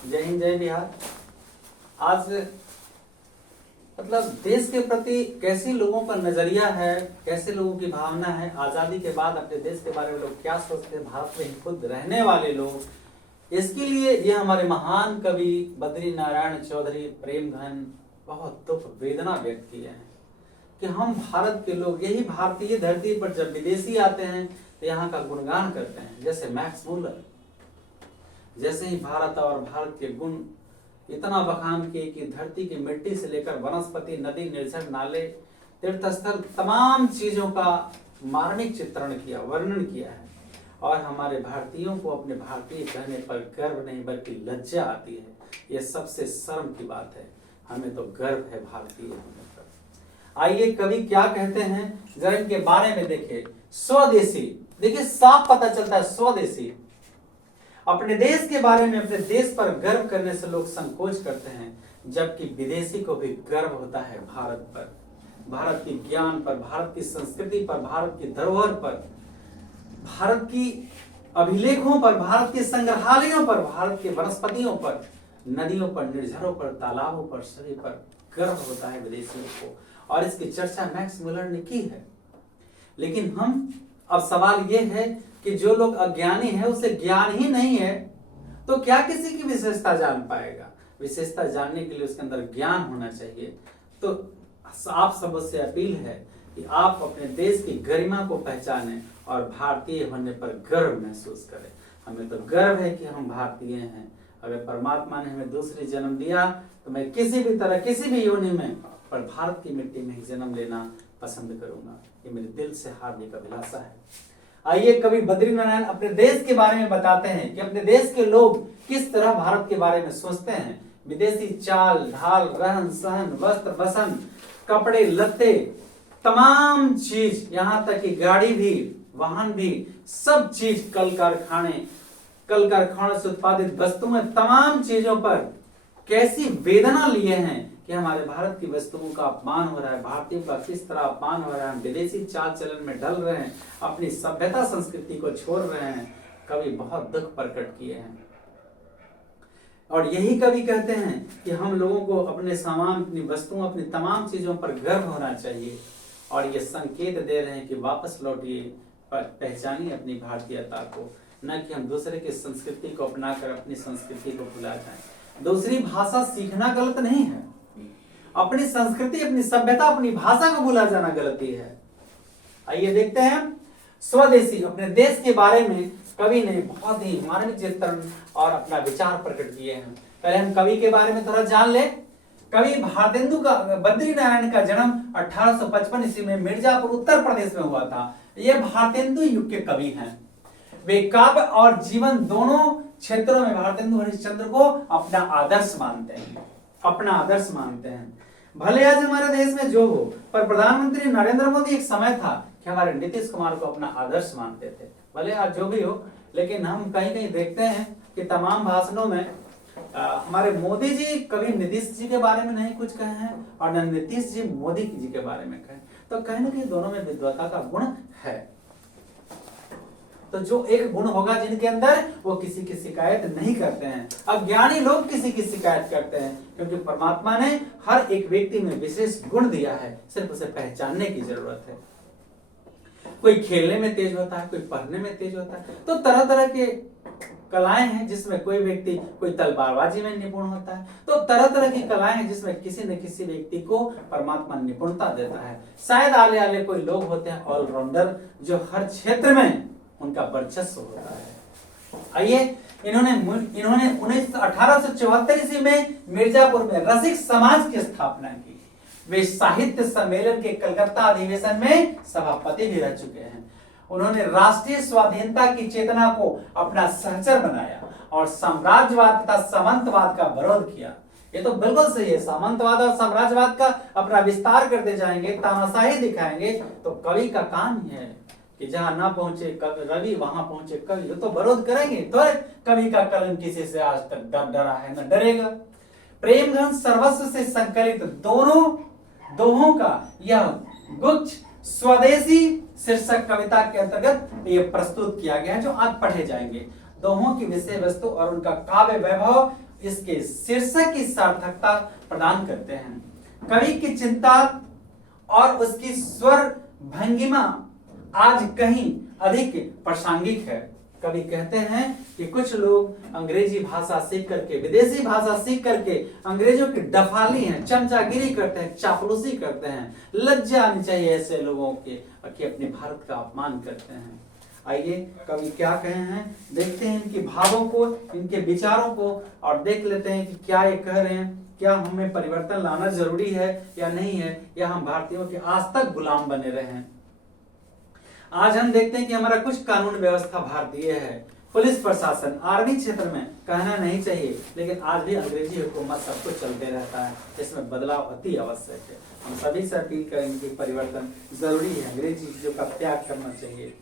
जय हिंद जय बिहार। आज मतलब देश के प्रति कैसे लोगों का नजरिया है, कैसे लोगों की भावना है, आजादी के बाद अपने देश के बारे में लोग क्या सोचते हैं, भारत में खुद रहने वाले लोग, इसके लिए ये हमारे महान कवि बद्री नारायण चौधरी प्रेमधन बहुत दुख वेदना व्यक्त किए हैं कि हम भारत के लोग, यही भारतीय धरती पर जब विदेशी आते हैं तो यहाँ का गुणगान करते हैं। जैसे मैक्स मूलर, जैसे ही भारत और भारत के गुण इतना बखान किए कि धरती की मिट्टी से लेकर वनस्पति, नदी, निर्झर, नाले, तीर्थस्थल, तमाम चीजों का मार्मिक चित्रण किया, वर्णन किया है। और हमारे भारतीयों को अपने भारतीय कहने पर गर्व नहीं बल्कि लज्जा आती है। यह सबसे शर्म की बात है। हमें तो गर्व है भारतीय होने पर। आइए कवि क्या कहते हैं जरा इनके बारे में देखें। स्वदेशी, देखिए साफ पता चलता है स्वदेशी। अपने देश के बारे में, अपने देश पर गर्व करने से लोग संकोच करते हैं, जबकि विदेशी को भी गर्व होता है भारत पर, भारत की ज्ञान पर, भारत की संस्कृति पर, भारत की धरोहर पर, भारत की अभिलेखों पर, भारत के संग्रहालयों पर, भारत के वनस्पतियों पर, नदियों पर, निर्झरों पर, तालाबों पर, सभी पर गर्व होता है विदेशियों को। और इसकी चर्चा मैक्स मुलर ने की है। लेकिन अब सवाल यह है कि जो लोग अज्ञानी है, उसे ज्ञान ही नहीं है, तो क्या किसी की विशेषता जान पाएगा? विशेषता जानने के लिए उसके अंदर ज्ञान होना चाहिए। तो आप सबसे अपील है कि आप अपने देश की गरिमा को पहचानें और भारतीय होने पर गर्व महसूस करें। हमें तो गर्व है कि हम भारतीय हैं। अगर परमात्मा ने हमें दूसरी जन्म दिया तो मैं किसी भी तरह, किसी भी योनि में, पर भारत की मिट्टी में जन्म लेना पसंद करूंगा। ये मेरे दिल से हार्दिक अभिलाषा है। आइए कवि बद्री नारायण अपने देश के बारे में बताते हैं कि अपने देश के लोग किस तरह भारत के बारे में सोचते हैं। विदेशी चाल ढाल, रहन सहन, वस्त्र बसन, कपड़े लत्ते, तमाम चीज, यहाँ तक कि गाड़ी भी, वाहन भी, सब चीज, कल कारखानों से उत्पादित वस्तुएं, तमाम चीजों पर कैसी वेदना लिए हैं कि हमारे भारत की वस्तुओं का अपमान हो रहा है, भारतीयों का किस तरह अपमान हो रहा है, हम विदेशी चाल चलन में ढल रहे हैं, अपनी सभ्यता संस्कृति को छोड़ रहे हैं। कवि बहुत दुख प्रकट किए हैं। और यही कवि कहते हैं कि हम लोगों को अपने सामान, अपनी वस्तुओं, अपनी तमाम चीजों पर गर्व होना चाहिए। और ये संकेत दे रहे हैं कि वापस लौटिए, पहचानिए अपनी भारतीयता को, न कि हम दूसरे की संस्कृति को अपनाकर अपनी संस्कृति को भुला जाएं। दूसरी भाषा सीखना गलत नहीं है, अपनी संस्कृति, अपनी सभ्यता, अपनी भाषा को भुला जाना गलती है। आइए देखते हैं स्वदेशी, अपने देश के बारे में कवि ने बहुत ही मार्मिक चित्रण और अपना विचार प्रकट किए हैं। पहले हम कवि के बारे में थोड़ा जान ले। कवि भारतेंदु का, बद्री नारायण का जन्म 1855 ईस्वी में मिर्जापुर उत्तर प्रदेश में हुआ था। ये भारतेंदु युग के कवि हैं। वे काव्य और जीवन दोनों क्षेत्रों में भारतेंदु हरिश्चंद्र को अपना आदर्श मानते हैं, अपना आदर्श मानते हैं। भले आज हमारे देश में जो हो, पर प्रधानमंत्री नरेंद्र मोदी एक समय था कि हमारे नीतीश कुमार को अपना आदर्श मानते थे। भले आज जो भी हो, लेकिन हम कहीं कहीं देखते हैं कि तमाम भाषणों में हमारे मोदी जी कभी नीतीश जी के बारे में नहीं कुछ कहे हैं और न नीतीश जी मोदी जी के बारे में कहे। तो कहीं ना कहीं दोनों में विद्वता का गुण है। तो जो एक गुण होगा जिनके अंदर, वो किसी की शिकायत नहीं करते हैं। अज्ञानी लोग किसी की शिकायत करते हैं, क्योंकि परमात्मा ने हर एक व्यक्ति में विशेष गुण दिया है, सिर्फ उसे पहचानने की जरूरत है। कोई खेलने में तेज होता है, कोई पढ़ने में तेज होता है। तो तरह तरह के कलाएं हैं जिसमें कोई व्यक्ति, कोई तलवारबाजी में निपुण होता है। तो तरह तरह की कलाएं हैं जिसमें किसी न किसी व्यक्ति को परमात्मा निपुणता देता है। शायद आले आले कोई लोग होते हैं ऑलराउंडर, जो हर क्षेत्र में उनका वर्चस्व होता है। आइए, इन्होंने 1874 ईस्वी में मिर्जापुर में रसिक समाज की स्थापना की। वे साहित्य सम्मेलन के कलकत्ता अधिवेशन में सभापति भी रह चुके हैं। उन्होंने राष्ट्रीय स्वाधीनता की चेतना को अपना सहचर बनाया और साम्राज्यवाद तथा सामंतवाद का विरोध किया। ये तो बिल्कुल सही है। सामंतवाद और साम्राज्यवाद का अपना विस्तार करते जाएंगे, तानाशाही दिखाएंगे, तो कवि का काम ही है कि जहां ना पहुंचे रवि, वहां पहुंचे कवि। तो विरोध करेंगे, तो कवि का कलम किसी से आज तक डरा है, न डरेगा। प्रेमधन सर्वस्व से संकलित दोहों का यह गुच्छ स्वदेशी शीर्षक कविता के अंतर्गत ये प्रस्तुत किया गया है, जो आज पढ़े जाएंगे। दोहों की विषय वस्तु और उनका काव्य वैभव इसके शीर्षक की सार्थकता प्रदान करते हैं। कवि की चिंता और उसकी स्वर भंगिमा आज कहीं अधिक प्रासंगिक है। कवि कहते हैं कि कुछ लोग अंग्रेजी भाषा सीख करके, विदेशी भाषा सीख करके अंग्रेजों की डफाली हैं, चमचागिरी करते हैं, चापलूसी करते हैं। लज्जा आनी चाहिए ऐसे लोगों के कि अपने भारत का अपमान करते हैं। आइए कवि क्या कहे हैं, देखते हैं इनके भावों को, इनके विचारों को, और देख लेते हैं कि क्या ये कह रहे हैं। क्या हमें परिवर्तन लाना जरूरी है या नहीं है, या हम भारतीयों के आज तक गुलाम बने रहे हैं। आज हम देखते हैं कि हमारा कुछ कानून व्यवस्था भारतीय है, पुलिस प्रशासन, आर्मी क्षेत्र में कहना नहीं चाहिए, लेकिन आज भी अंग्रेजी हुकूमत सब कुछ चलते रहता है। इसमें बदलाव अति आवश्यक है। हम सभी से अपील करेंगे कि परिवर्तन जरूरी है, अंग्रेजी चीजों का त्याग करना चाहिए।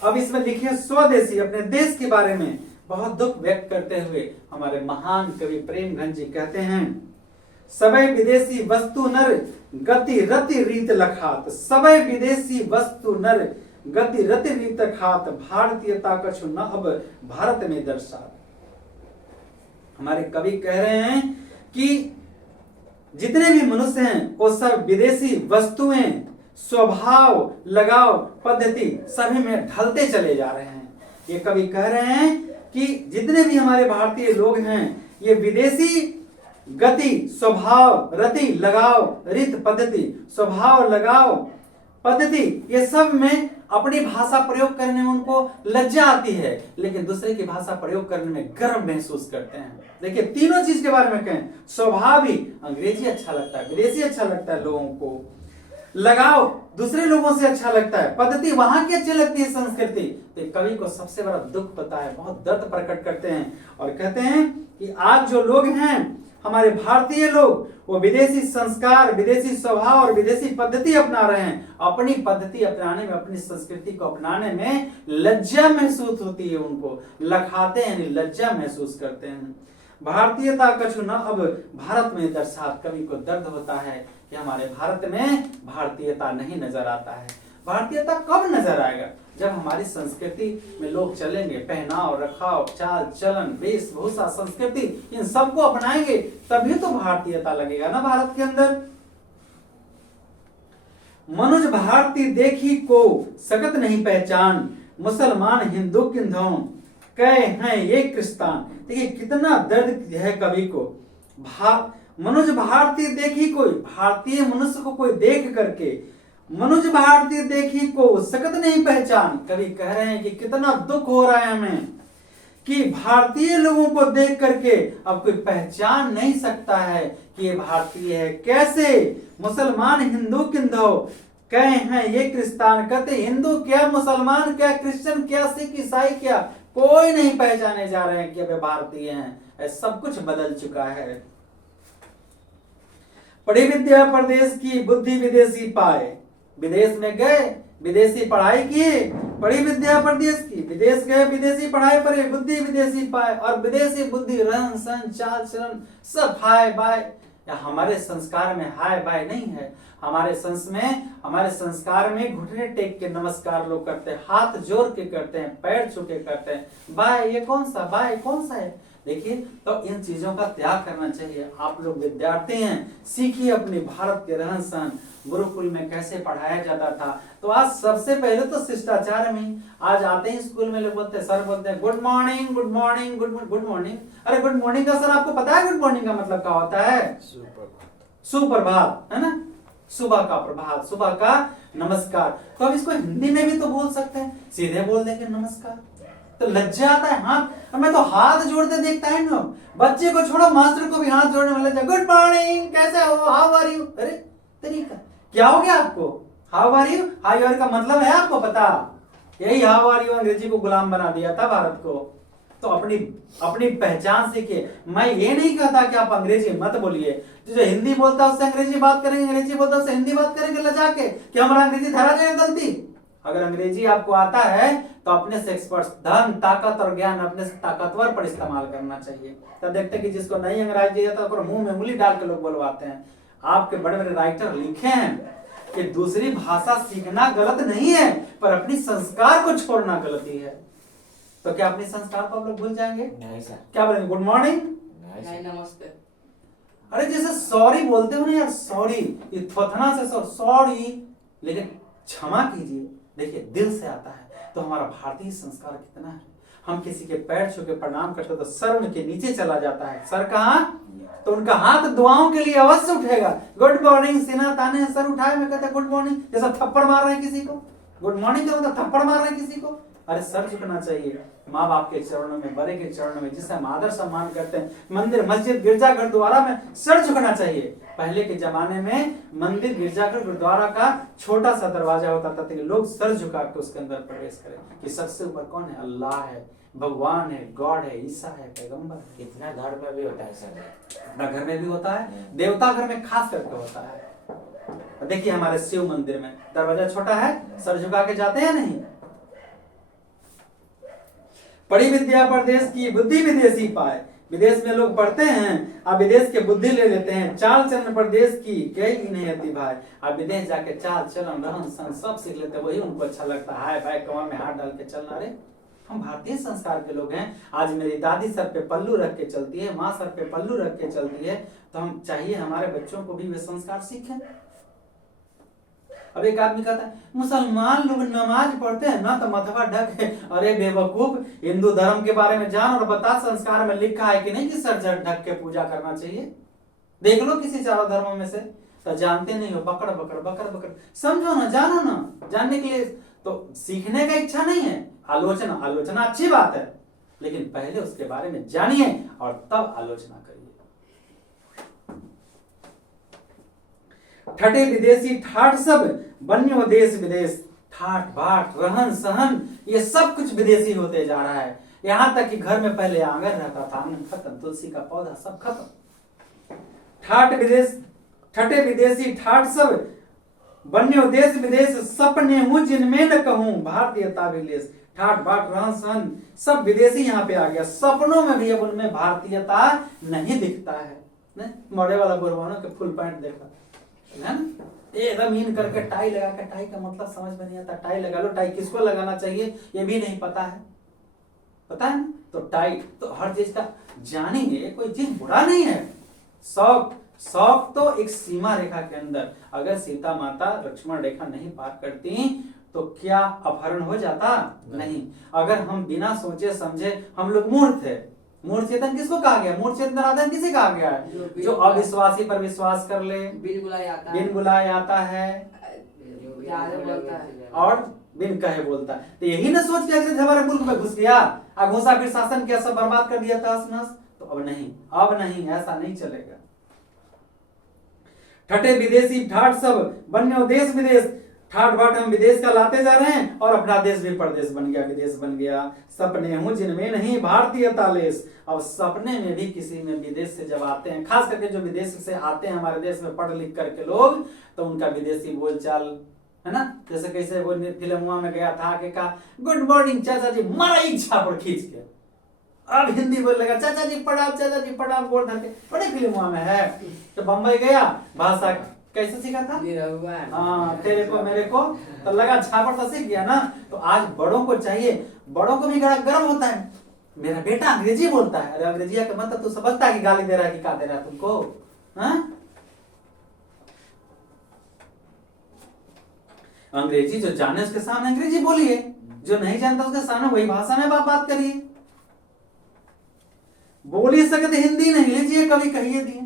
अब इसमें लिखिए स्वदेशी, अपने देश के बारे में बहुत दुख व्यक्त करते हुए हमारे महान कवि प्रेमगंज जी कहते हैं, सबे विदेशी वस्तु नर गति रति रीत लखात, सबे विदेशी वस्तु नर गति रति रीत खात, भारतीयता कछु न अब भारत में दर्शात। हमारे कवि कह रहे हैं कि जितने भी मनुष्य हैं वो सब विदेशी वस्तुएं, स्वभाव, लगाव, पद्धति सभी में ढलते चले जा रहे हैं। ये कवि कह रहे हैं कि जितने भी हमारे भारतीय लोग हैं ये विदेशी गति, स्वभाव, रति, लगाव, रीत, पद्धति, स्वभाव, लगाव, पद्धति, ये सब में अपनी भाषा प्रयोग करने में उनको लज्जा आती है, लेकिन दूसरे की भाषा प्रयोग करने में गर्व महसूस करते हैं। देखिए तीनों चीज के बारे में कहें, स्वभाव भी अंग्रेजी अच्छा लगता है, विदेशी अच्छा लगता है लोगों को, लगाव दूसरे लोगों से अच्छा लगता है, पद्धति वहां की अच्छी लगती है, संस्कृति। तो कवि को सबसे बड़ा दुख पता है, बहुत दर्द प्रकट करते हैं और कहते हैं कि आज जो लोग हैं हमारे भारतीय लोग, वो विदेशी संस्कार, विदेशी स्वभाव और विदेशी पद्धति अपना रहे हैं। अपनी पद्धति अपनाने में, अपनी संस्कृति को अपनाने में लज्जा महसूस होती है उनको, लखाते हैं, लज्जा महसूस करते हैं। भारतीयता कछु न अब भारत में दर्शात, कवि को दर्द होता है कि हमारे भारत में भारतीयता नहीं नजर आता है। भारतीयता कब नजर आएगा? जब हमारी संस्कृति में लोग चलेंगे, पहनाव, रखाव, चाल चलन, वेशभूषा, संस्कृति, इन सबको अपनाएंगे, तभी तो भारतीयता लगेगा ना भारत के अंदर। मनुज भारती देखी को सकत नहीं पहचान, मुसलमान हिंदू किंधों कहे हैं ये क्रिस्तान। देखिए कितना दर्द है कवि को। मनुज भारती देखी कोई, भारतीय मनुष्य को कोई देख करके, मनुज भारती देखी को सकत नहीं पहचान। कवि कह रहे हैं कि कितना दुख हो रहा है हमें कि भारतीय लोगों को देख करके अब कोई पहचान नहीं सकता है कि ये भारतीय है। कैसे? मुसलमान हिंदू किंधो कहे हैं ये क्रिस्तान। कहते हिंदू क्या, मुसलमान क्या, क्रिश्चियन क्या, सिख ईसाई क्या, कोई नहीं पहचाने जा रहे हैं कि वे भारतीय हैं। सब कुछ बदल चुका है। पढ़ी विद्या परदेश की, बुद्धि विदेशी पाए। विदेश में गए, विदेशी पढ़ाई किए, पढ़ी विद्या परदेश की, विदेश गए, विदेशी पढ़ाई पढ़े, बुद्धि विदेशी पाए, और विदेशी बुद्धि, रहन सहन, चाल चलन सब हाय बाय। या हमारे संस्कार में हाय बाय नहीं है। हमारे संस्कार में घुटने टेक के नमस्कार लोग करते हैं, हाथ जोड़ के करते हैं, पैर छू के करते हैं। बाय ये कौन सा, बाय कौन सा है? देखिए तो इन चीजों का त्याग करना चाहिए। आप लोग विद्यार्थी हैं, सीखिए अपने भारत के रहन सहन, गुरुकुल में कैसे पढ़ाया जाता था। तो आज सबसे पहले तो शिष्टाचार में, आज आते ही स्कूल में लोग बोलते हैं, सर बोलते हैं good morning, good morning, good morning. अरे गुड मॉर्निंग का सर आपको पता है गुड मॉर्निंग का मतलब क्या होता है? सुप्रभात, है ना, सुबह का प्रभात, सुबह का नमस्कार। तो अब इसको हिंदी में भी तो बोल सकते हैं, सीधे बोल देंगे नमस्कार, तो लज्जा आता है। हाँ मैं तो हाथ जोड़ते देखता है ना, बच्चे को छोड़ो मास्टर को भी हाथ जोड़ने में लज्जा। गुड मॉर्निंग, कैसे हो, हाउ आर यू। अरे तरीका क्या हो गया आपको? How are you, how are का मतलब है आपको पता? यही हाउ आर यू अंग्रेजी को गुलाम बना दिया था भारत को। तो अपनी पहचान सीखिए। मैं ये नहीं कहता कि आप अंग्रेजी मत बोलिए, जो हिंदी बोलता है उससे अंग्रेजी बात करेंगे, अंग्रेजी बोलता है उससे हिंदी बात करेंगे लजा के, कि हमारा अंग्रेजी धरा जाएगा गलती। अगर अंग्रेजी आपको आता है तो अपने से एक्सपर्ट, धन, ताकत और ज्ञान अपने से ताकतवर पर इस्तेमाल करना चाहिए। तब देखते कि जिसको नहीं अंग्रेजी आता है मुंह में उंगली डाल के लोग बोलवाते हैं। आपके बड़े बड़े राइटर लिखे हैं कि दूसरी भाषा सीखना गलत नहीं है, पर अपनी संस्कार को छोड़ना गलती है। तो क्या अपने संस्कार को आप लोग भूल जाएंगे? नहीं सर। क्या बोलेंगे? गुड मॉर्निंग, नमस्ते। अरे जैसे सॉरी बोलते हो ना यार, सॉरी, ये थोथना से सॉरी, लेकिन क्षमा कीजिए, देखिए दिल से आता है। तो हमारा भारतीय संस्कार कितना है, हम किसी के पैर छू के प्रणाम करते तो सर उनके नीचे चला जाता है। सर कहाँ, तो उनका हाथ दुआओं के लिए अवश्य उठेगा। गुड मॉर्निंग, सीना ताने सर उठाए में कहते गुड मॉर्निंग, जैसा थप्पड़ मार रहे हैं किसी को। गुड मॉर्निंग का मतलब थप्पड़ मार रहे हैं किसी को। अरे सर झुकना चाहिए माँ बाप के चरणों में, बड़े के चरणों में, जिसे हम आदर सम्मान करते हैं। मंदिर, मस्जिद, गिरजाघर, गुरुद्वारा में सर झुकना चाहिए। पहले के जमाने में मंदिर, गिरजाघर, गुरुद्वारा का छोटा सा दरवाजा होता था कि लोग सर झुका के उसके अंदर प्रवेश करें कि सबसे ऊपर कौन है, अल्लाह है, भगवान है, गॉड है, ईसा है, पैगंबर है। कितना घर में भी होता है सर, अपना घर में भी होता है, देवता घर में खास करके होता है। देखिए हमारे शिव मंदिर में दरवाजा छोटा है, सर झुका के जाते हैं नहीं। पढ़ी विद्या परदेश की, बुद्धि विदेशी पाए। विदेश में लोग पढ़ते हैं, अब विदेश के बुद्धि ले लेते हैं। चाल चलन प्रदेश की, कई इन्हें अति भाई। अब विदेश जाके चाल चलन रहन सहन सब सीख लेते हैं, वही उनको अच्छा लगता है। भाई कमर में हाथ डाल के चलना। रे हम भारतीय संस्कार के लोग हैं। आज मेरी दादी सर पे पल्लू रख के चलती है, माँ सर पे पल्लू रख के चलती है, तो हम चाहिए हमारे बच्चों को भी वे संस्कार सीखें। अब एक आदमी कहता है मुसलमान लोग नमाज पढ़ते हैं ना तो मथवा ढक है। अरे बेवकूफ, हिंदू धर्म के बारे में जान और बता, संस्कार में लिखा है कि नहीं कि सर ढक के पूजा करना चाहिए। देख लो किसी चारों धर्मों में से, तो जानते नहीं हो, बकड़ बकड़ बकड़ बकड़। समझो ना, जानो ना, जानने के लिए तो सीखने का इच्छा नहीं है। आलोचना, आलोचना अच्छी बात है, लेकिन पहले उसके बारे में जानिए और तब आलोचना करिए। ठटे विदेशी ठाठ सब, बन्यो देश विदेश। ठाठ बाट रहन सहन ये सब कुछ विदेशी होते जा रहा है। यहां तक कि घर में पहले आंगन रहता था, आंगन खत्म, तुलसी का पौधा सब खत्म। ठाठ विदेश, ठटे विदेशी ठाठ सब, बन्यो देश विदेश। सपने हूं जिनमें न कहूं, भारतीयता विलेश। ठाठ बाट रहन सहन सब विदेशी यहाँ पे आ गया। सपनों में भी अब उनमें भारतीयता नहीं दिखता है। मोड़े वाला बुरवानों के फुल पैंट देखा एकदम इन करके टाई लगा के, टाई का मतलब समझ में नहीं आता। टाई लगा लो, टाई किसको लगाना चाहिए ये भी नहीं पता है, पता है ना? तो टाई तो हर चीज का जानेंगे, कोई चीज बुरा नहीं है। शौक, शौक तो एक सीमा रेखा के अंदर। अगर सीता माता लक्ष्मण रेखा नहीं पार करती तो क्या अपहरण हो जाता? नहीं। अगर हम बिना सोचे समझे, हम लोग मूर्ख थे। मूर्ख चेतन किसको कहा गया? मूर्ख चेतन आदमी किसे कहा गया है? जो अविश्वासी पर विश्वास कर ले, बिन बुलाए आता है और बिन कहे बोलता है। तो यही ना सोच के हमारे मुल्क में घुस गया, घुसा फिर शासन किया, सब बर्बाद कर दिया तहस नहस। तो अब नहीं, अब नहीं, ऐसा नहीं चलेगा। ठटे विदेशी ठाठ सब, बन्यो देश विदेश। ठाठ बाट हम विदेश का लाते जा रहे हैं और अपना देश भी परदेश बन गया, विदेश बन गया। सपने हूं जिनमें नहीं भारतीयता लेस। अब सपने में भी किसी में विदेश से जब आते हैं, खास करके जो विदेश से आते हैं हमारे देश में पढ़ लिख करके लोग, तो उनका विदेशी बोलचाल है ना, जैसे कैसे वो फिल्म में गया था कि कहा गुड मॉर्निंग चाचा जी, मारा एक झापड़ खींच के। अब हिंदी बोल लगा, चाचा जी प्रणाम, चाचा जी प्रणाम, गोड़ धर के। बड़े फिल्म में है। तो बम्बई गया, भाषा कैसे सीखा था? हाँ, तेरे को मेरे को, तो लगा झापड़ तो सीख गया ना। तो आज बड़ों को चाहिए, बड़ों को भी गर्व होता है, मेरा बेटा अंग्रेजी बोलता है। अरे अंग्रेजी का मतलब तू समझता है कि गाली दे रहा है कि क्या दे रहा है तुमको? हाँ? अंग्रेजी जो जाने उसके सामने अंग्रेजी बोलिए, जो नहीं जानता उसके सामने वही भाषा में बात करिए। बोली सकते हिंदी नहीं, लीजिए कभी कहिए दिए,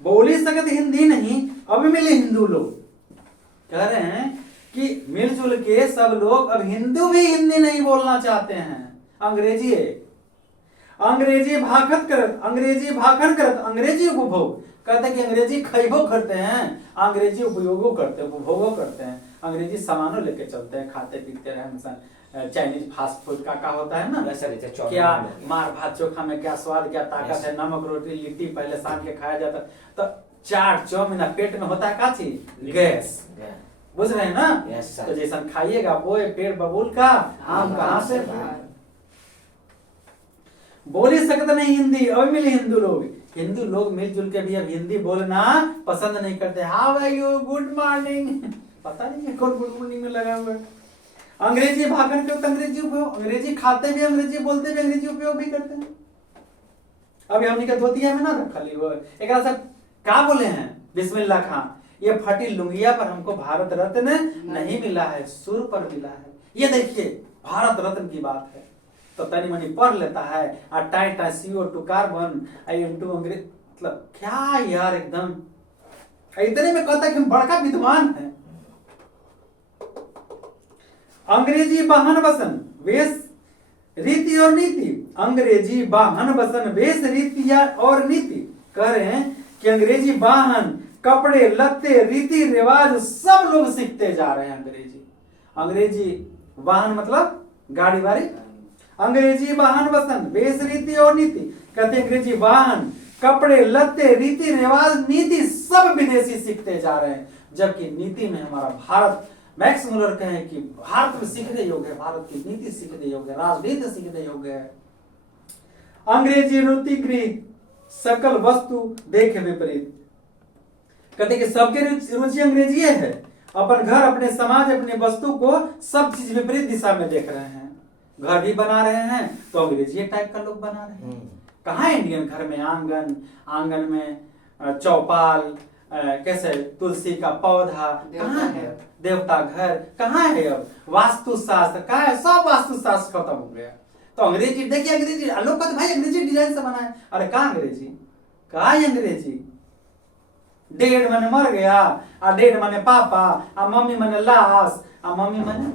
बोली सकते हिंदी नहीं, अब मिले हिंदू लोग। कह रहे हैं कि मिलजुल के सब लोग अब हिंदू भी हिंदी नहीं बोलना चाहते हैं, अंग्रेजी है। अंग्रेजी भाखत करत, अंग्रेजी भाखन करत, अंग्रेजी उपभोग। कहते कि अंग्रेजी खइबो करते हैं, अंग्रेजी उपयोगो करते हैं, उपभोगो करते हैं। अंग्रेजी सामानों लेके चलते हैं, खाते पीते रहन। चाइनीज फास्ट फूड का होता है ना, क्या मार भात चोखा में क्या स्वाद, क्या ताकत है। नमक रोटी लिट्टी पहले शाम के खाया जाता, तो चाट चाउमीन पेट में होता है का चीज? गैस। बुझ रहे हैं ना? तो जैसा खाइएगा वो पेड़ बबूल का आम कहां से? बोली सकते नहीं हिंदी, अब मिले हिंदू लोग। हिंदू लोग मिलजुल के भी अब हिंदी बोलना पसंद नहीं करते। How are you, good morning, पता नहीं है कौन गुड मॉर्निंग में लगा हुआ है। अंग्रेजी भाषण करते, अंग्रेजी उपयोग, अंग्रेजी खाते भी, अंग्रेजी बोलते भी, अंग्रेजी उपयोग भी करते हैं। अभी हमने के धोतिया में ना रखली हो एकरा से का बोले हैं बिस्मिल्लाह खां, ये फटी लुंगिया पर हमको भारत रत्न नहीं मिला है, सुर पर मिला है। ये देखिए भारत रत्न की बात है तो तनी मनी पढ़ लेता है और tie tie CO2 carbon Im2 अंग्रेज, मतलब क्या यार एकदम इतने में कहता है कि हम बड़का विद्वान हैं। अंग्रेजी वाहन वसन वेश रीति और नीति, अंग्रेजी वाहन वसन वेश रीति और नीति, कह रहे हैं कि अंग्रेजी वाहन कपड़े लत्ते रीति रिवाज सब लोग सीखते जा रहे हैं अंग्रेजी वाहन मतलब गाड़ी वाड़ी, अंग्रेजी वाहन वसन वेश रीति और नीति, कहते अंग्रेजी वाहन कपड़े लत्ते रीति रिवाज नीति सब विदेशी सीखते जा रहे हैं, जबकि नीति में हमारा भारत, मैक्स मुलर कहें कि भारत में सीखने योग्य है, भारत की नीति सीखने योग्य है, राजनीति सीखने योग्य है। अंग्रेजी रुचि गृह सकल वस्तु देखे विपरीत, कहते कि सबके रुचि अंग्रेजी है, अपन घर अपने समाज अपने वस्तु को सब चीज विपरीत दिशा में देख रहे हैं। घर भी बना रहे हैं तो अंग्रेजी टाइप का लोग बना रहे हैं। कहाँ इंडियन घर में आंगन, आंगन में चौपाल, कैसे तुलसी का पौधा, कहाँ है देवता घर, कहाँ है अब वास्तुशास्त्र, कहाँ है, सब वास्तुशास्त्र खत्म हो गया। तो अंग्रेजी देखिए, अंग्रेजी लोग कहते भाई अंग्रेजी डिजाइन से बना है, अरे कहाँ अंग्रेजी, कहाँ है अंग्रेजी। डेढ़ मने मर गया और डेढ़ मने पापा और मम्मी मने लाश और मम्मी मने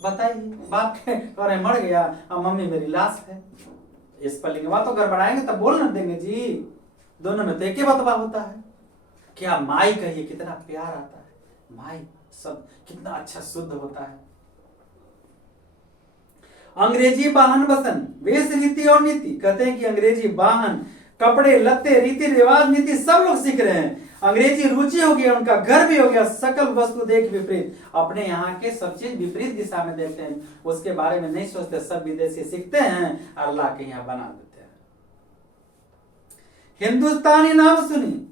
बताइए बाप के और मर गया और मम्मी मेरी लाश है। इस स्पेलिंग तो गड़बड़ाएंगे तब बोल न देंगे जी, दोनों में तो एक ही बतवा होता है। क्या माई कहिए कितना प्यार आता है, माई सब कितना अच्छा शुद्ध होता है। अंग्रेजी वाहन वसन वेश रीति और नीति, कहते हैं कि अंग्रेजी वाहन कपड़े लत्ते रीति रिवाज नीति सब लोग सीख रहे हैं। अंग्रेजी रुचि हो गया, उनका घर भी हो गया, सकल वस्तु देख विपरीत, अपने यहाँ के सब चीज विपरीत दिशा में देखते हैं, उसके बारे में नहीं सोचते, सब विदेशी सीखते हैं और ला के यहाँ बना देते हैं। हिंदुस्तानी नाम सुनी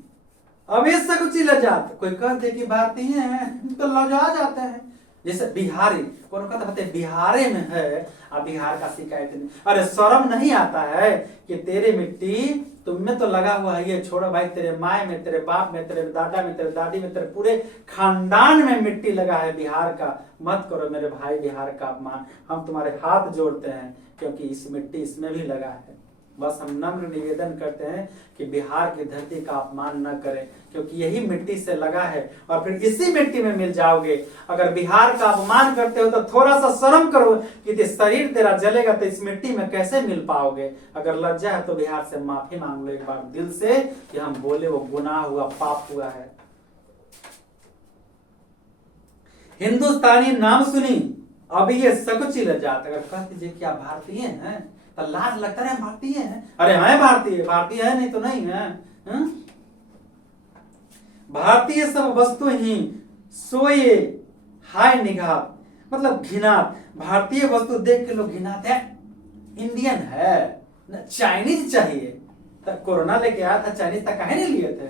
अभी सकुची लजात, कोई कहते कि भारतीय हैं तो लजा जाते हैं। जैसे बिहारी, कौन कहते बिहारे में है और बिहार का शिकायत नहीं, अरे शर्म नहीं आता है कि तेरे मिट्टी तुम में तो लगा हुआ है, ये छोड़ो भाई, तेरे माए में, तेरे बाप में, तेरे दादा में, तेरे दादी में, तेरे पूरे खानदान में मिट्टी लगा है बिहार का, मत करो मेरे भाई बिहार का अपमान, हम तुम्हारे हाथ जोड़ते हैं क्योंकि इस मिट्टी इसमें भी लगा है। बस हम नम्र निवेदन करते हैं कि बिहार की धरती का अपमान न करें, क्योंकि यही मिट्टी से लगा है और फिर इसी मिट्टी में मिल जाओगे। अगर बिहार का अपमान करते हो तो थोड़ा सा शर्म करो कि शरीर तेरा जलेगा तो इस मिट्टी में कैसे मिल पाओगे। अगर लज्जा है तो बिहार से माफी मांग लो एक बार दिल से कि हम बोले वो गुनाह हुआ, पाप हुआ है। हिंदुस्तानी नाम सुनी अभी ये सकुची लज्जात, अगर कह दीजिए क्या भारतीय हैं तो लाज लगता है भारतीय है, अरे हैं भारतीय, भारतीय है नहीं तो नहीं है। भारतीय सब वस्तु ही सोए हाय निगाह, मतलब घिनात, भारतीय वस्तु देख के लोग घिनाते हैं। इंडियन है ना, चाइनीज चाहिए, तो कोरोना लेके आया था चाइनीज तक काहे नहीं लिए थे,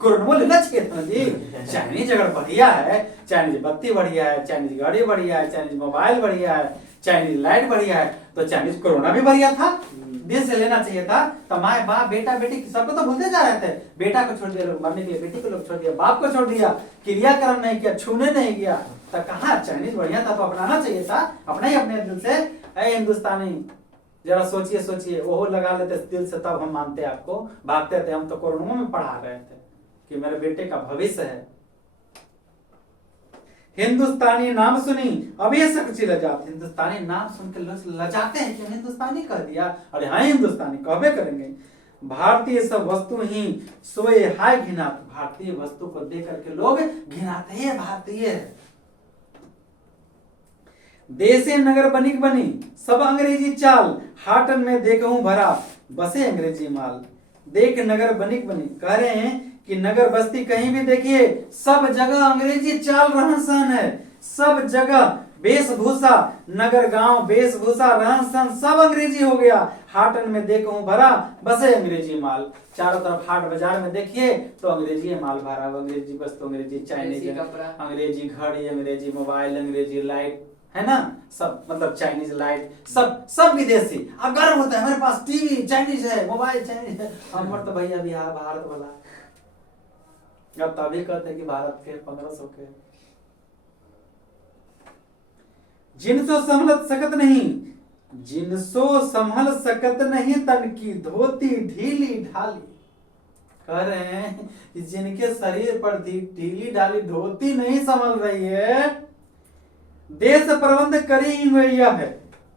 कोरोना लेना चाहिए था जी। चाइनीज अगर बढ़िया है, चाइनीज बत्ती बढ़िया है, चाइनीज गाड़ी बढ़िया है, चाइनीज मोबाइल बढ़िया है, चाइनीज लाइट बढ़िया है, तो चाइनीज कोरोना भी बढ़िया था, देश से लेना चाहिए था। तो माए बाप बेटा बेटी सबको तो भूलते जा रहे थे, बेटा को छोड़ दिया लोग मरने के लिए, बेटी को लोग छोड़ दिया, बाप को छोड़ दिया, क्रियाक्रम नहीं किया, छूने नहीं किया, तो कहा चाइनीज बढ़िया था तो अपनाना चाहिए था अपने ही अपने दिल से। ऐ हिंदुस्तानी जरा सोचिए सोचिए, वो लगा लेते दिल से तब हम मानते आपको, भागते थे। हम तो कोरोना में पढ़ा रहे थे कि मेरे बेटे का भविष्य है। हिंदुस्तानी नाम सुनी अभी ये सकुची लजात, हिंदुस्तानी नाम सुन के लोग लजाते हैं कि हिंदुस्तानी कह दिया, अरे हाँ हिंदुस्तानी कहबे करेंगे। भारतीय सब वस्तु ही सोए हाय घिनात, भारतीय वस्तु को देख करके लोग घिनाते हैं भारतीय। देशे नगर बनिक बनी सब अंग्रेजी चाल, हाटन में देखूं भरा बसे अंग्रेजी माल। देख नगर बनिक बनी, कह रहे हैं कि नगर बस्ती कहीं भी देखिए सब जगह अंग्रेजी चाल रहन सहन है, सब जगह वेशभूषा, नगर गांव वेशभूषा रहन सहन सब अंग्रेजी हो गया। हाटन में देखूं भरा बसे अंग्रेजी माल, चारों तरफ हाट बाजार में देखिए तो अंग्रेजी माल भरा, अंग्रेजी वस्तु, अंग्रेजी चाइनीज, अंग्रेजी घड़ी, अंग्रेजी मोबाइल, अंग्रेजी लाइट है ना, सब मतलब चाइनीज लाइट, सब विदेशी। अब गर्व होता है हमारे पास टीवी चाइनीज है, मोबाइल चाइनीज है। हमारे तो भैया भी भारत वाला, अब तभी कहते हैं कि भारत के 1500 के। जिनसो संभल सकत नहीं, जिनसो संभल सकत नहीं, तन की धोती ढीली ढाली। कह रहे हैं कि जिनके शरीर पर ढीली ढाली धोती नहीं संभल रही है, देश प्रबंध करी यह है,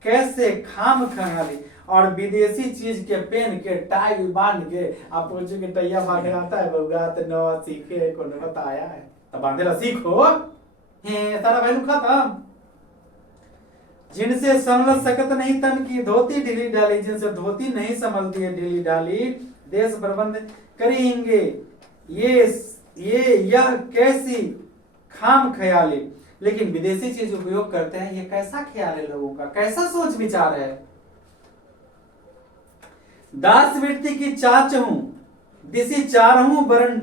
कैसे खाम खंगाली। और विदेशी चीज के पेन के टाई बांध के आप पूछो कि टैया बांधे आता है बउआ, तो न सीखे को न बताया है, तो बांधेला सीखो। हे सारा वैल्यू खत्म। जिनसे संभल सकत नहीं, तन की धोती ढीली ढाली, जिनसे धोती नहीं संभलती है ढीली ढाली, देश प्रबंध करेंगे ये यह कैसी खाम ख्याली। लेकिन विदेशी चीज उपयोग करते हैं, ये कैसा ख्याल है लोगों का, कैसा सोच विचार है। दास वृत्ति की चाच हूं, दिसी चारहूं वर्ण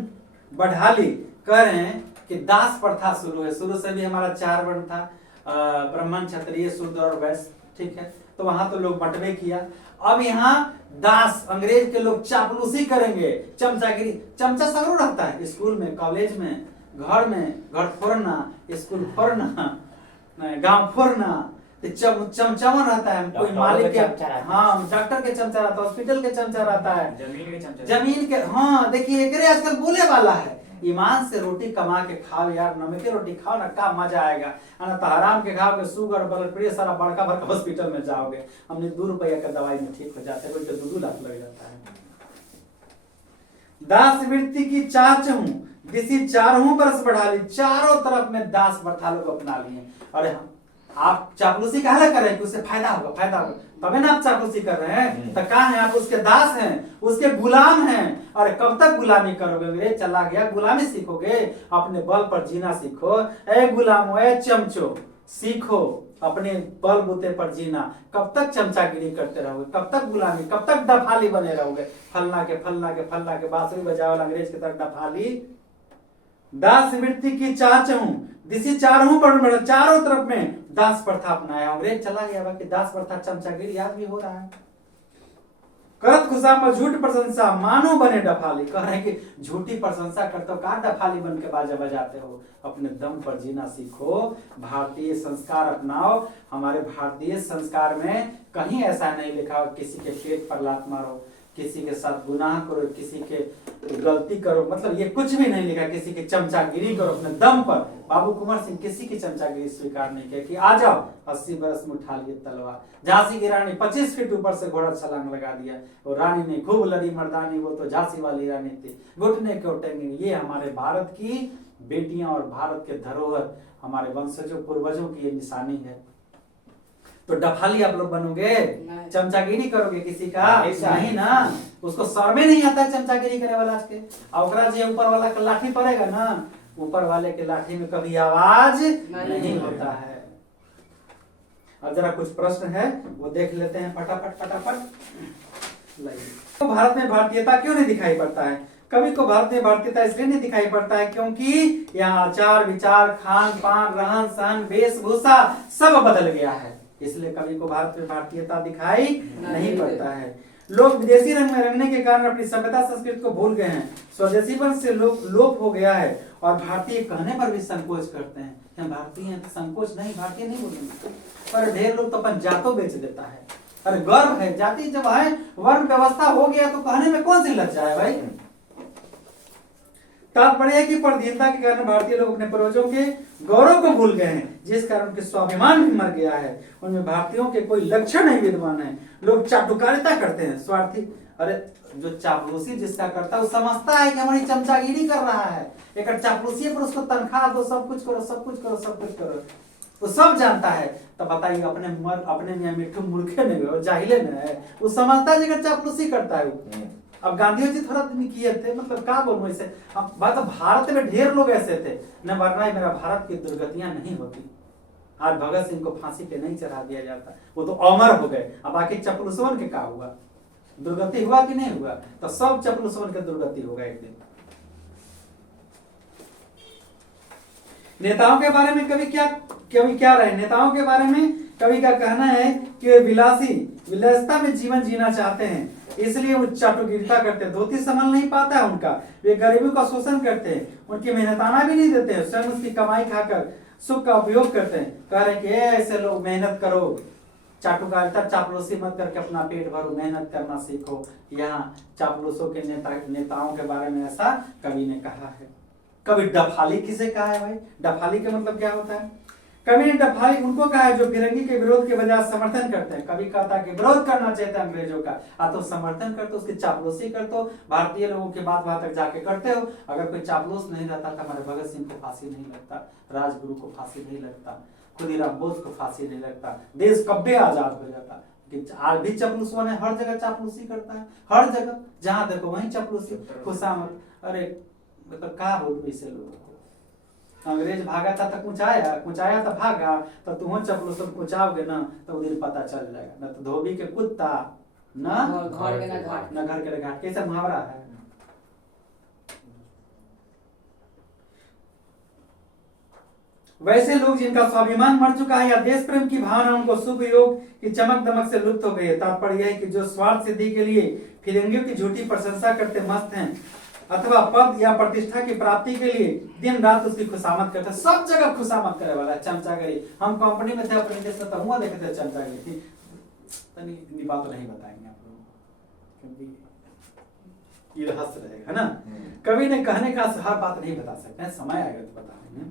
बढ़ाली। कह रहे हैं कि दास प्रथा शुरू है, शुरू से भी हमारा 4 वर्ण था, ब्राह्मण क्षत्रिय शूद्र और वैश्य, ठीक है। तो वहां तो लोग बंटवे किया, अब यहाँ दास, अंग्रेज के लोग चापलूसी करेंगे, चमचागिरी। चमचा सगरो रहता है, स्कूल में, कॉलेज में, घर फोड़ना, स्कूल फोड़ना, गांव फोड़ना, चमचावन रहता है, कोई मालिक के, हाँ डॉक्टर के चमचा रहता है, हॉस्पिटल के चमचा रहता है, जमीन के, हाँ देखिए एकरे आजकल बोले वाला है। ईमान से रोटी कमा के खाओ यार, नमक की रोटी खाओ ना, का मजा आएगा। ना तो हराम के खाओगे, शुगर ब्लड प्रेशर बड़का भर हॉस्पिटल में जाओगे। हमने 2 रुपया का दवाई में ठीक हो जाते हैं, कोई तो 2 लाख लग जाता है। दास वृत्ति की चाच हूं, दिसी चारहूं बरस बढ़ा ली। चारों तरफ में दास प्रथा लोग अपना लिए। अरे आप चापलूसी काहे कर रहे हैं कि उससे फायदा होगा, तभी ना आप चापलूसी कर रहे हैं। तो कहाँ है, आप उसके दास हैं, उसके गुलाम हैं। और कब तक गुलामी करोगे, अंग्रेज चला गया, गुलामी सीखोगे, अपने बल पर जीना सीखो। ए गुलामो, ए चमचो, सीखो अपने बल बूते पर जीना। कब तक चमचागिरी करते रहोगे, कब तक गुलामी, कब तक डफाली बने रहोगे। फलना के बांसुरी बजाओ अंग्रेज की तरफ डफाली। दास वृत्ति की चाच हूं, दिसी चारहूं पर, चारों तरफ में दास प्रथा अपनाया। अंग्रेज चला गया, बाकी दास प्रथा चमचागिरी आज भी हो रहा है। करत खुशामद झूठ प्रशंसा, मानो बने डफाली। कह रहे हैं कि झूठी प्रशंसा करते हो, कहाँ डफाली बन के बाजा बजाते हो। अपने दम पर जीना सीखो, भारतीय संस्कार अपनाओ। हमारे भारतीय संस्कार में कहीं ऐसा नहीं लिखा हो किसी के पेट पर लात मारो, किसी के साथ गुनाह करो, किसी के गलती करो, मतलब ये कुछ भी नहीं लिखा। किसी की चमचागिरी करो अपने दम पर। बाबू कुंवर सिंह किसी की चमचागिरी स्वीकार नहीं किया कि आ जाओ 80 बरस में उठा लिए तलवार। झांसी की रानी 25 फीट ऊपर से घोड़ा छलांग लगा दिया। वो रानी ने खूब लड़ी मर्दानी, वो तो झांसी वाली रानी थी। घुटने के उठेंगे। ये हमारे भारत की बेटियां और भारत के धरोहर, हमारे वंशजों पूर्वजों की ये निशानी है। तो डफाली आप लोग बनोगे, चमचागिरी करोगे किसी का, नहीं ना। उसको शर्म नहीं आता है चमचागिरी करे वाला के। और जो ऊपर वाला का लाठी पड़ेगा ना, ऊपर वाले के लाठी में कभी आवाज नहीं होता है। अब जरा कुछ प्रश्न है वो देख लेते हैं फटाफट। तो भारत में भारतीयता क्यों नहीं दिखाई पड़ता है? कवि को भारत में भारतीयता इसलिए नहीं दिखाई पड़ता है क्योंकि यहाँ आचार विचार, खान पान, रहन सहन, वेशभूषा सब बदल गया है। इसलिए कवि को भारत में भारतीयता दिखाई नहीं पड़ता है। लोग विदेशी रंग में रंगने के कारण अपनी सभ्यता संस्कृति को भूल गए हैं। स्वदेशीपन से लोप हो गया है और भारतीय कहने पर भी संकोच करते हैं। हम भारतीय हैं तो संकोच नहीं, भारतीय नहीं बोलेंगे। पर ढेर लोग तो अपन जातो बेच देता है। अरे गर्व है, जाति जब है, वर्ण व्यवस्था हो गया तो कहने में कौन सी लज्जा है भाई। तात्पर्य है कि परधीनता के कारण भारतीय लोग अपने पूर्वजों के गौरव को भूल गए हैं, जिस कारण उनके स्वाभिमान भी मर गया है। उनमें भारतीयों के कोई लक्षण नहीं विद्यमान है। लोग चाटुकारिता करते हैं, स्वार्थी। अरे जो चापलूसी जिसका करता है वो समझता है कि हमारी चमचागिरी कर रहा है। एक चापलूसी पर उसको तनख्वाह दो, सब कुछ करो, वो सब जानता है। तो बताइए अपने में मिठू मूर्खे नहीं है, जाहिले में है। वो समझता है कि चापलूसी करता है। अब गांधी जी थोड़ा दिन किए थे, मतलब क्या बोलूं इसे। अब बात भारत में ढेर लोग ऐसे थे न, वरना मेरा भारत की दुर्गतियां नहीं होती। आज भगत सिंह को फांसी पे नहीं चढ़ा दिया जाता, वो तो अमर हो गए। अब आखिर चपलूसवन के क्या हुआ, दुर्गति हुआ कि नहीं हुआ? तो सब चपलूसवन के दुर्गति होगा एक दिन। नेताओं के बारे में कवि क्या रहे? नेताओं के बारे में कवि का कहना है कि वे विलासिता में जीवन जीना चाहते हैं, इसलिए वो चाटुकारिता करते हैं। धोती संभल नहीं पाता है उनका, वे गरीबों का शोषण करते हैं, उनकी मेहनताना भी नहीं देते हैं, स्वयं उसकी कमाई खाकर सुख का उपयोग करते हैं। कह रहे कि ऐसे लोग मेहनत करो, चाटुकारिता चापलूसी मत करके अपना पेट भरो, मेहनत करना सीखो। यहाँ चापलूसों के नेताओं के बारे में ऐसा कवि ने कहा है। कभी डफाली किसे कहा है भाई? डफाली का मतलब क्या होता है? कवि ने डफाली उनको कहा है जो फिरंगी के विरोध के बजाय समर्थन करते हैं। कभी कहता कि विरोध करना चाहिए था अंग्रेजों का, तो समर्थन करते हो, उसकी चापलूसी करते हो, भारतीय लोगों की बात तक जाके करते हो। अगर कोई चापलूस नहीं रहता तो हमारे भगत सिंह को फांसी नहीं लगता, राजगुरु को फांसी नहीं लगता, खुदीराम बोस को फांसी नहीं लगता, देश कब्बे आजाद हो जाता। आज भी चापलूस ने हर जगह चापलूसी करता है, हर जगह जहां देखो वहीं चापलूसी, खुशामद। अरे मतलब क्या बोल इसे लोगों को? अंग्रेज भागा था तो कुचाया तो भागा, तो तुम चपलूस कुचाओगे ना तो उधर पता चल जाएगा। न तो धोबी के कुत्ता न घर के घाट, कैसा मुहावरा है। वैसे लोग जिनका स्वाभिमान मर चुका है या देश प्रेम की भावना उनको शुभ योग की चमक दमक से लुप्त हो गई है। तात्पर्य यह है कि जो स्वार्थ सिद्धि के लिए फिरंगियों की झूठी प्रशंसा करते मस्त हैं, अथवा पद या प्रतिष्ठा की प्राप्ति के लिए दिन रात उसकी खुशामद करते, सब जगह खुशामद करे वाला चमचागिरी। हम कंपनी में थे अपने देश में, तब देखे थे चमचागिरी थी। बात तो नहीं बताएंगे आप लोग, क्योंकि ये रहस्य रहेगा, है ना। कवि ने कहने का हर बात नहीं बता सकते हैं, समय आएगा तो बताएंगे,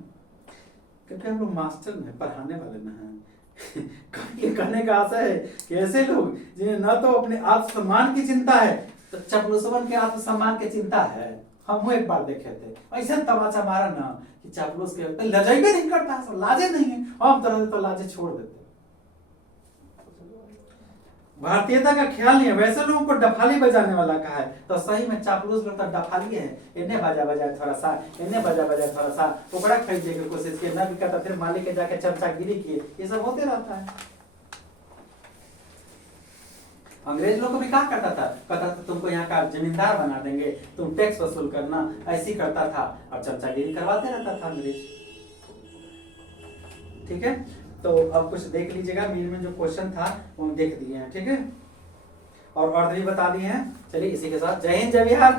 क्योंकि हम लोग मास्टर में पढ़ाने वाले न हैं। कवि कहने का आशा है कि ऐसे लोग जिन्हें न तो अपने आत्मसम्मान की चिंता है, तो चापलूसवन के आत्मसम्मान की चिंता है। हम एक बार देखे थे ऐसा तमाचा मारा ना कि चापलूस के लजाइबे नहीं करता, लाजे नहीं है, हम तो लाजे छोड़ देते। भारतीयता का ख्याल नहीं है, वैसे लोगों को डफाली बजाने वाला कहा है, तो सही में चापलूस लोग तो डफाली है। इन्हें बजा थोड़ा सा, इन्हें बजा थोड़ा सा, टुकड़ा खरीदने की कोशिश की, न बिका तो फिर मालिक के जाके चमचागिरी किए, ये सब होते रहता है। अंग्रेज लोग को भी कहा करता था तुमको यहाँ का जमींदार बना देंगे, तुम टैक्स वसूल करना, ऐसी करता था, और चमचागिरी करवाते रहता था अंग्रेज। ठीक है, तो अब कुछ देख लीजिएगा, मीन में जो क्वेश्चन था वो देख दिए हैं, ठीक है, और अर्थ भी बता दिए हैं। चलिए इसी के साथ जय हिंद जय बिहार।